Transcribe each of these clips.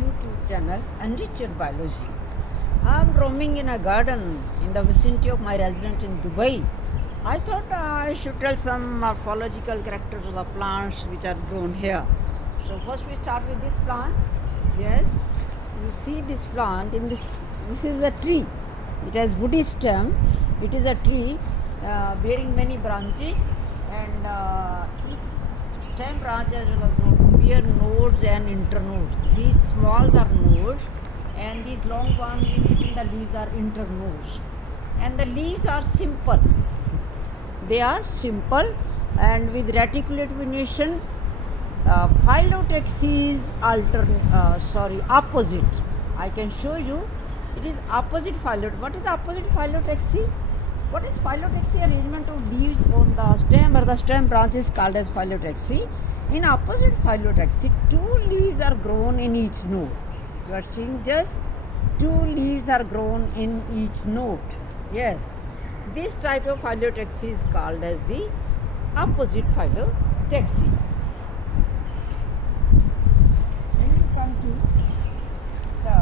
YouTube channel Enriched Biology. I am roaming in a garden in the vicinity of my residence in Dubai. I thought I should tell some morphological characters of the plants which are grown here. So first we start with this plant. Yes, you see this plant in this is a tree. It has woody stem. It is a tree bearing many branches, and each stem branch has bear nodes and internodes. These smalls are nodes, and these long ones in between the leaves are internodes. And the leaves are simple. They are simple and with reticulate venation. Phyllotex is opposite. I can show you. It is opposite phyllotex. What is opposite phyllotex? What is phyllotex? Arrangement of leaves on the stem or the stem branch is called as phyllotex. In opposite phyllotex, two leaves are grown in each node. You are seeing just two leaves are grown in each node. Yes, this type of phyllotex is called as the opposite phyllotex. When you come to the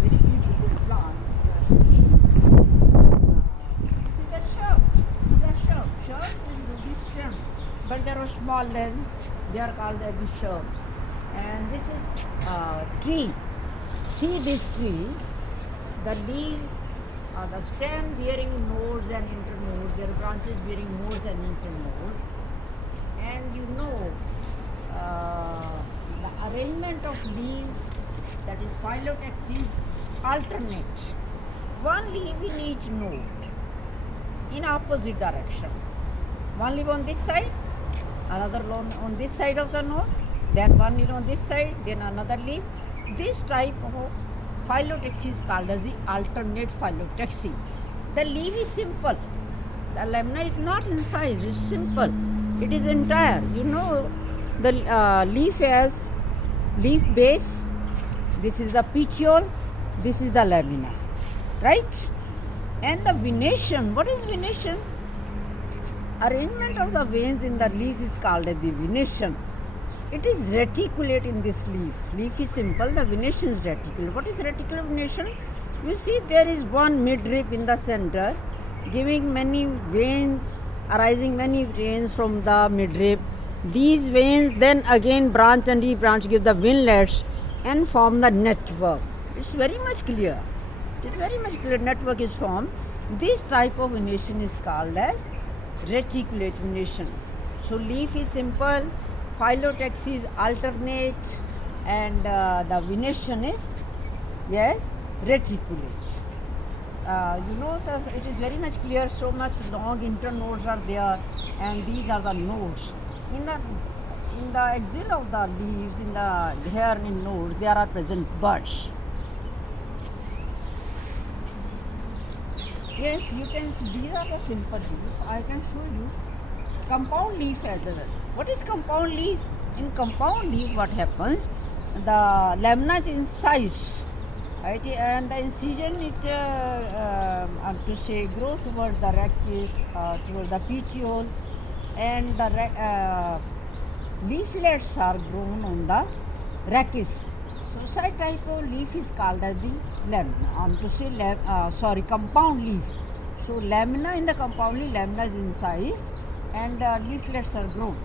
very beautiful plant, this is a shrub. Shrubs is ruby stem, but they are small length. They are called as the shrubs. And this is tree. See this tree. The leaf, the stem bearing nodes and internodes. Their branches bearing nodes and internodes. And you know the arrangement of leaves, that is phyllotex, is alternate. One leaf in each node in opposite direction. One leaf on this side, another on this side of the node, then one leaf on this side, then another leaf. This type of phyllotex is called as the alternate phyllotex. The leaf is simple. The lamina is not incised, it's simple. It is entire. You know, the leaf has leaf base. This is the petiole. This is the lamina, right? And the venation. What is venation? Arrangement of the veins in the leaf is called as the venation. It is reticulate in this leaf. Leaf is simple, the venation is reticulate. What is reticulate venation? You see there is one midrib in the center, giving many veins, arising many veins from the midrib. These veins then again branch and rebranch, give the winglets and form the network. It's very much clear. It's very much clear. Network is formed. This type of venation is called as reticulate venation. So leaf is simple, phyllotex is alternate, and the venation is, yes, reticulate. You know that it is very much clear. So much long internodes are there, and these are the nodes. In the axil of the leaves, in the hair in nodes, there are present buds. Yes, you can see these are the simple leaves. I can show you compound leaf as well. What is compound leaf? In compound leaf, what happens? The lamina is incised, right? And the incision grow towards the rachis, towards the petiole, and the leaflets are grown on the rachis. So such type of leaf is called as the lamina. Compound leaf. So lamina in the compound leaf, lamina is incised, and leaflets are grown.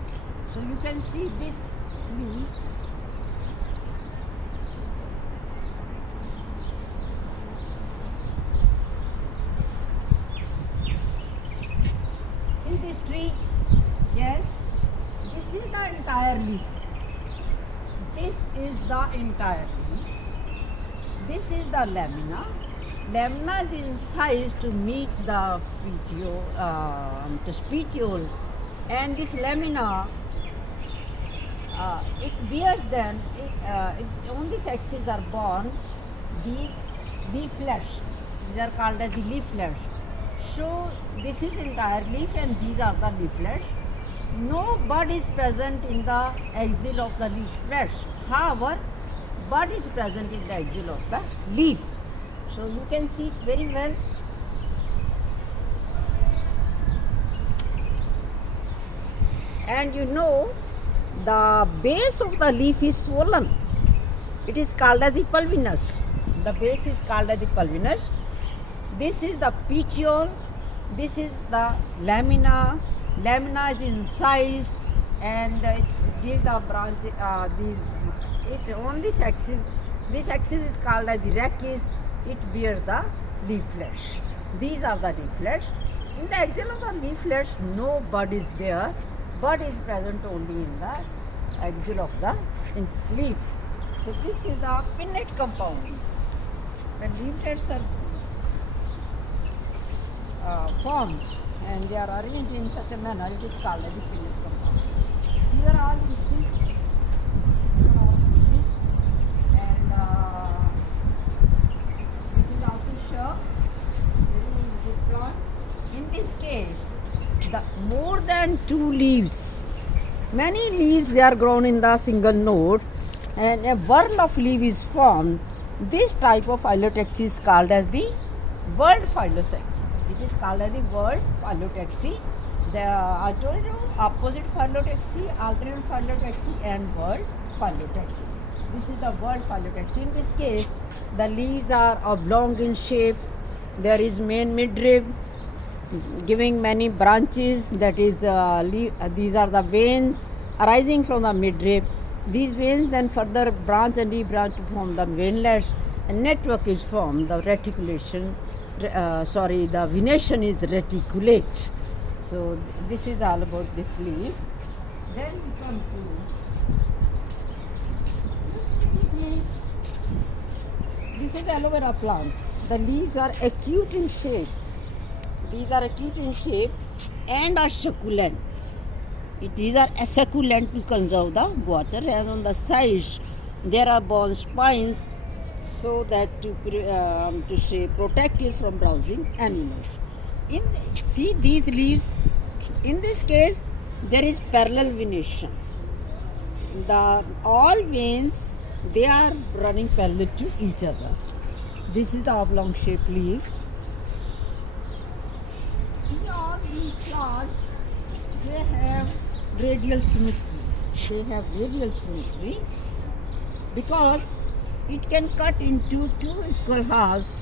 So you can see this leaf. See this tree? Yes. This is the entire leaf. This is the entire leaf. This is the lamina. Lamina is incised to meet the petiole, and this lamina it bears then on this axis are born the leaflets. These are called as the leaflets. So this is entire leaf, and these are the leaflets. No bud is present in the axil of the leaflets. However, bud is present in the axil of the leaf. So you can see it very well. And you know the base of the leaf is swollen. It is called as the pulvinus. The base is called as the pulvinus. This is the petiole. This is the lamina. Lamina is incised, and it gives the branch. On this axis. This axis is called as the rachis. It bears the leaflets. These are the leaflets. In the axil of the leaflets, no bud is there. Bud is present only in the axil of the leaf. So this is the pinnate compound. When leaflets are formed and they are arranged in such a manner, it is called as the pinnate compound. These are all species. And this is also shrub. Very good plant. In this case, the more than 2 leaves, many leaves they are grown in the single node, and a whorl of leaf is formed. This type of phyllotaxy is called as the whorled phyllotaxy. It is called as the whorled phyllotaxy. I told you opposite phyllotaxy, alternate phyllotaxy, and whorled phyllotaxy. This is the whorled phyllotaxy. In this case, the leaves are oblong in shape. There is main midrib giving many branches. That is, these are the veins arising from the midrib. These veins then further branch and rebranch to form the veinlets. A network is formed. The reticulation, the venation is reticulate. So this is all about this leaf. Then we come to these leaves. This is the aloe vera plant. The leaves are acute in shape. These are acute in shape and are succulent. These are succulent to conserve the water, and on the sides there are bone spines, so that to say protect it from browsing animals. See these leaves. In this case, there is parallel venation. All veins they are running parallel to each other. This is the oblong shaped leaf. See all these flowers, they have radial symmetry. They have radial symmetry because it can cut into 2 equal halves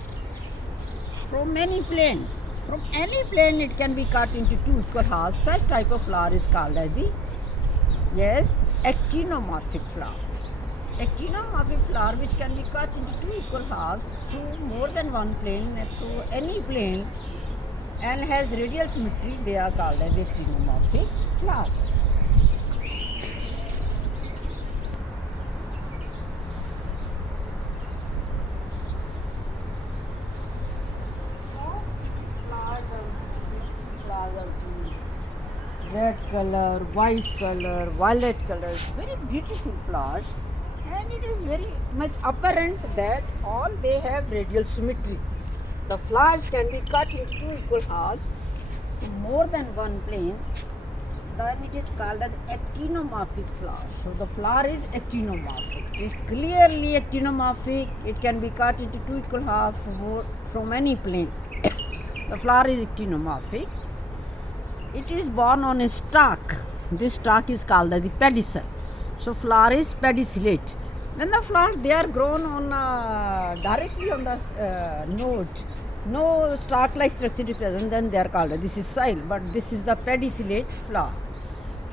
from any plane. From any plane it can be cut into 2 equal halves. Such type of flower is called as the actinomorphic flower. Actinomorphic flower which can be cut into 2 equal halves through more than one plane, through any plane, and has radial symmetry, they are called as actinomorphic flower. Red color, white color, violet color, very beautiful flowers, and it is very much apparent that all they have radial symmetry. The flowers can be cut into 2 equal halves to more than one plane, then it is called as actinomorphic flower. So the flower is actinomorphic. It is clearly actinomorphic. It can be cut into 2 equal halves from any plane. The flower is actinomorphic. It is borne on a stalk. This stalk is called as the pedicel. So flower is pedicellate. When the flowers they are grown on directly on the node, no stalk-like structure is present, then they are called this is style. But this is the pedicellate flower.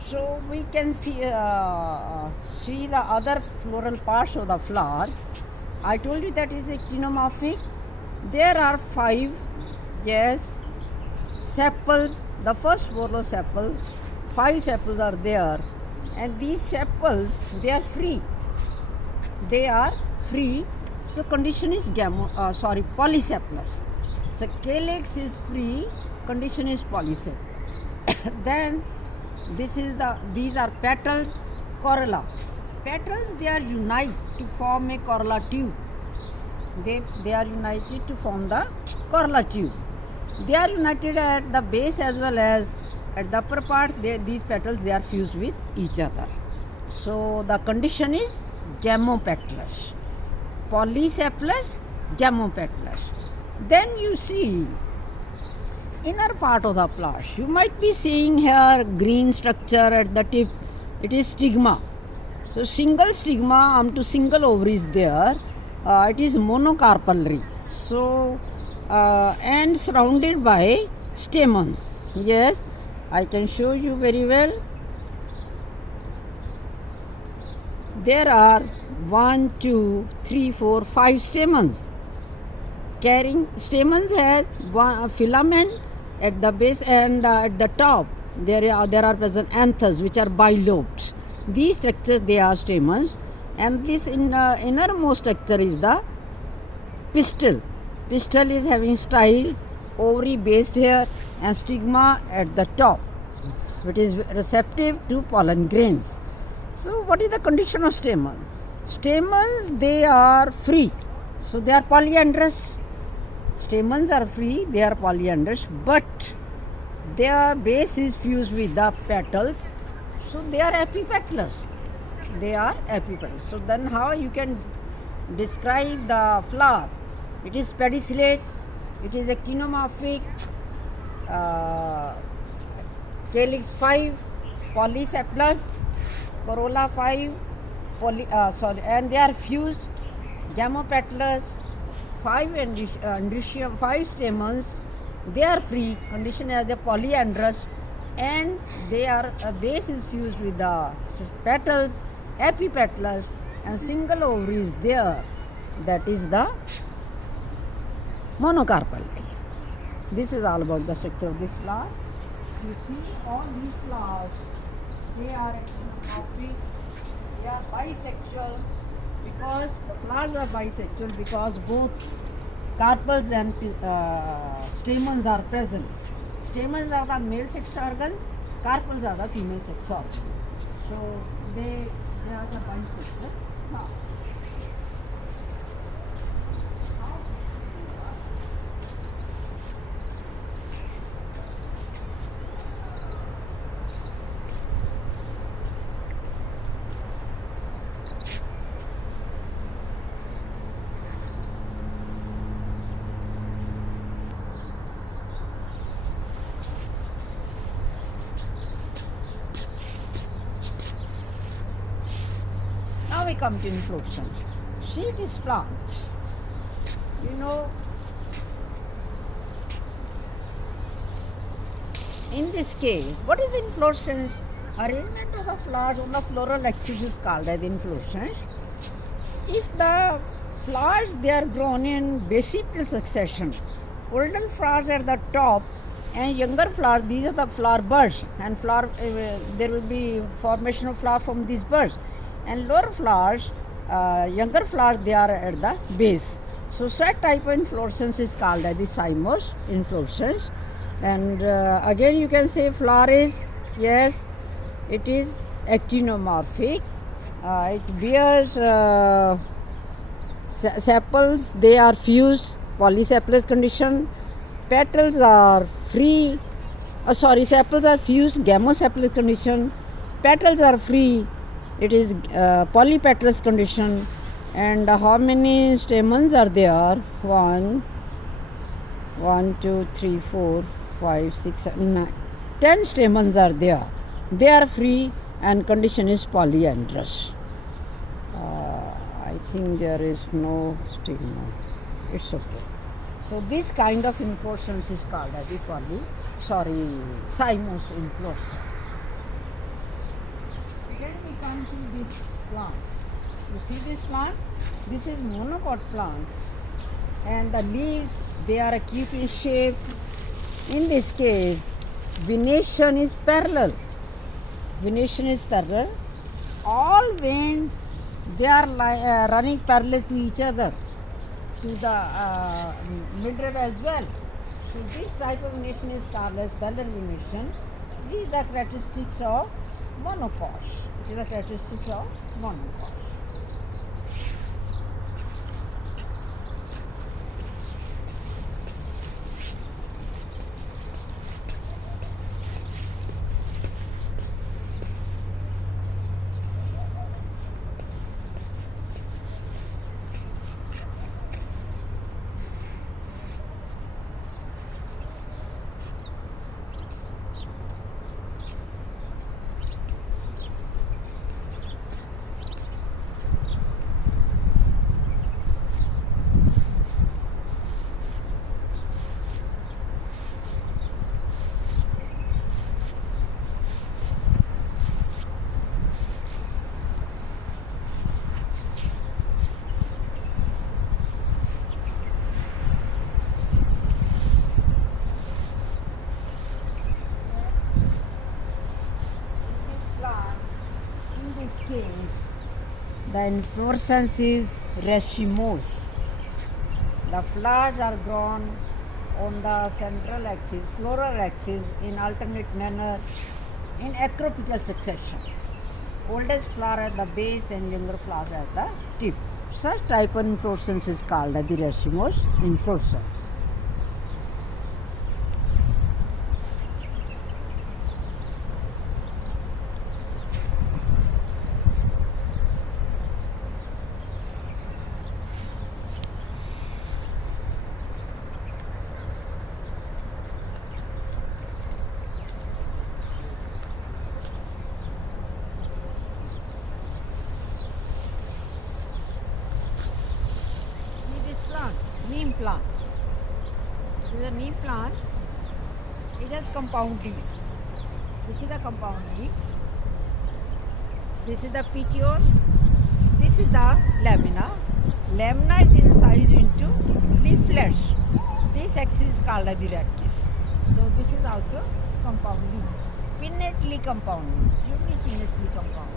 So we can see the other floral parts of the flower. I told you that is actinomorphic. There are 5 sepals. The first whorl sepal, 5 sepals are there, and these sepals they are free. They are free. So condition is polycephalous. So calyx is free. Condition is polycephalous. Then these are petals, corolla. Petals they are united to form a corolla tube. They are united to form the corolla tube. They are united at the base as well as at the upper part. These petals they are fused with each other. So the condition is gamopetalous. Polycephalous, gamopetalous. Then you see inner part of the flowers. You might be seeing here green structure at the tip. It is stigma. So single stigma to single ovary is there. It is monocarpal. So and surrounded by stamens. Yes, I can show you very well. There are 1, 2, 3, 4, 5 stamens. Carrying stamens has one filament at the base and at the top there are present anthers which are bilobed. These structures they are stamens, and this innermost structure is the pistil. Pistil is having style, ovary based here, and stigma at the top. It is receptive to pollen grains. So what is the condition of stamen? Stamens they are free, so they are polyandrous. Stamens are free, they are polyandrous, but their base is fused with the petals, so they are epipetalous. They are epipetalous. So then how you can describe the flower? It is pedicellate, it is actinomorphic, calyx 5, polysepalous, corolla 5, and they are fused, gamopetalous, 5 androecium, 5 stamens. They are free, condition as the polyandrous, and they are base is fused with the petals, epipetalous, and single ovary is there. That is the monocarpal. This is all about the structure of this flower. You see all these flowers, they are actinomorphic, they are bisexual, because the flowers are bisexual because both carpels and stamens are present. Stamens are the male sex organs, carpels are the female sex organs. So they are the bisexual. Now we come to inflorescence. See this plant. You know, in this case, what is inflorescence? Arrangement of the flowers on the floral axis is called as inflorescence. If the flowers they are grown in basal succession, older flowers at the top and younger flowers, these are the flower buds, and flower there will be formation of flower from these buds, and lower flowers, younger flowers they are at the base. So such type of inflorescence is called as the cymose inflorescence. And again you can say flower is, yes, it is actinomorphic. It bears sepals, they are fused, polysepalous condition. Petals are free, sepals are fused, gamosepalous condition. Petals are free, it is polypetalous condition. And how many stamens are there? 1, 2, 3, 4, 5, 6, 7, 9. 10 stamens are there. They are free and condition is polyandrous. I think there is no stigma. It's okay. So this kind of inflorescence is called as the cymose inflorescence. Then we come to this plant. You see this plant? This is monocot plant, and the leaves they are acute in shape. In this case, venation is parallel. Venation is parallel. All veins they are running parallel to each other, to the midrib as well. So this type of venation is called as parallel venation. These are the characteristics of monocots. These are the characteristics of monocots. The inflorescence is racemose. The flowers are grown on the central axis, floral axis, in alternate manner in acropetal succession. Oldest flower at the base and younger flower at the tip. Such type of inflorescence is called the racemose inflorescence. Neem plant. This is a neem plant. It has compound leaves. This is the compound leaf. This is the petiole. This is the lamina. Lamina is incised into leaflets. This axis is called the rachis. So this is also compound leaf. Pinnately compound leaf. Unipinnately compound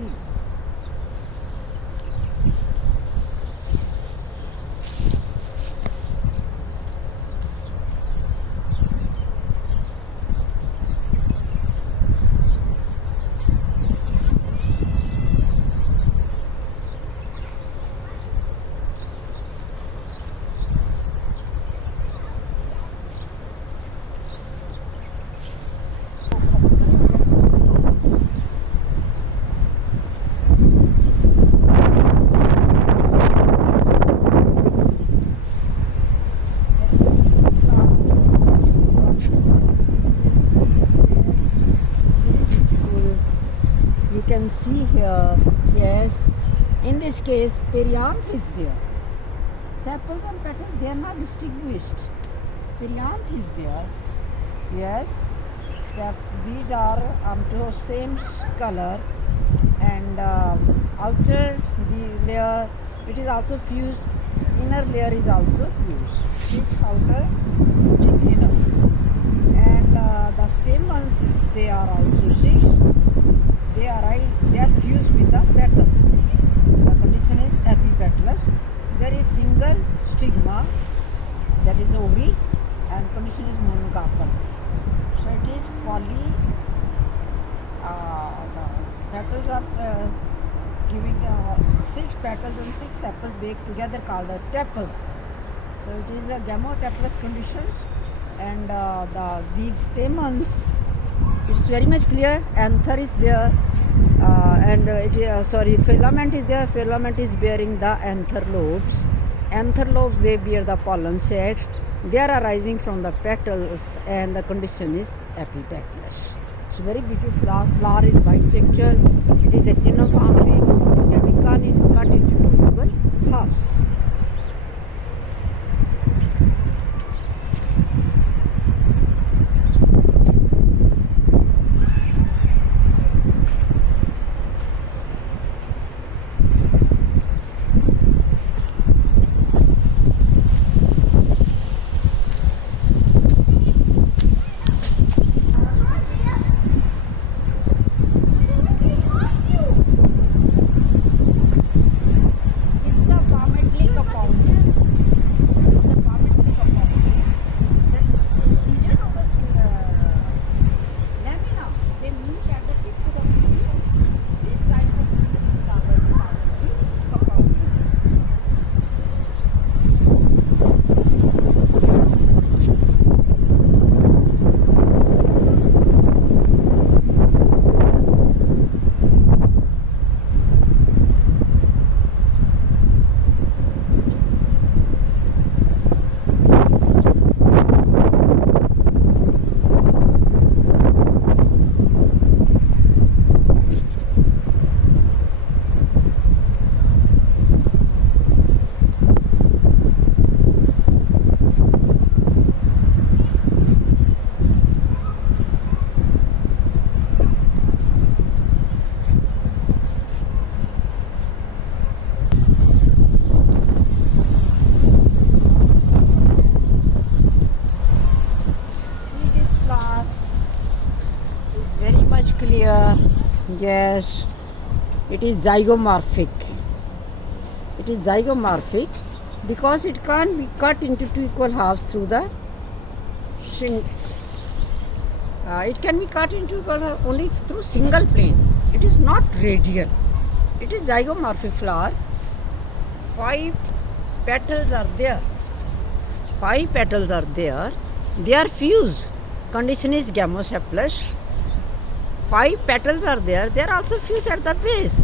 leaf. You can see here, yes, in this case perianth is there. Sepals and petals, they are not distinguished. Perianth is there, yes, these are to same color, and outer the layer, it is also fused, inner layer is also fused, 6 outer, 6 inner, and the stamens, they are also 6. They are fused with the petals. The condition is epipetalous. There is single stigma, that is ovary, and condition is monocarpal. So it is the petals are giving 6 petals and 6 sepals baked together called the tepals. So it is a gamotepalous conditions, and these stamens, it's very much clear. Anther is there, and filament is there. Filament is bearing the anther lobes. Anther lobes, they bear the pollen sacs. They are arising from the petals, and the condition is epipetalous. It's very beautiful flower. Flower is bisexual. It is actinopampic. It can be cut into 2 equal halves. Yes, it is zygomorphic. It is zygomorphic because it can't be cut into two equal halves through the shrink. It can be cut into equal halves only through single plane. It is not radial. It is zygomorphic flower. 5 petals are there. 5 petals are there. They are fused. Condition is gamosepalous. 5 petals are there. They are also fused at the base.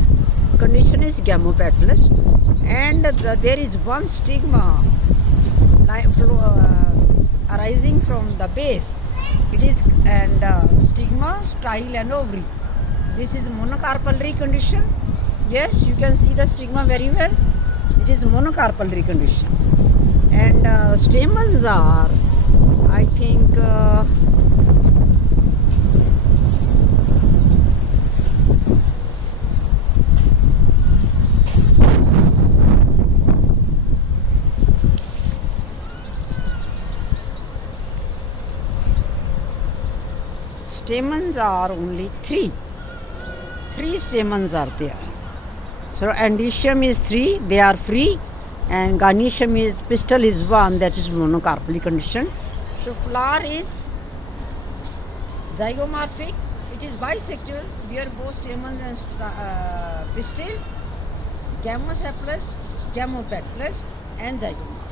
Condition is gamopetalous. And there is one stigma arising from the base. It is stigma, style and ovary. This is monocarpal condition. Yes, you can see the stigma very well. It is monocarpal condition. And stamens are, I think, stamens are only 3. 3 stamens are there. So androecium is 3, they are free, and gynoecium is, pistil is 1, that is monocarpal condition. So flower is zygomorphic, it is bisexual, where both stamens and pistil, gamosepalous, gamopetalous and zygomorphic.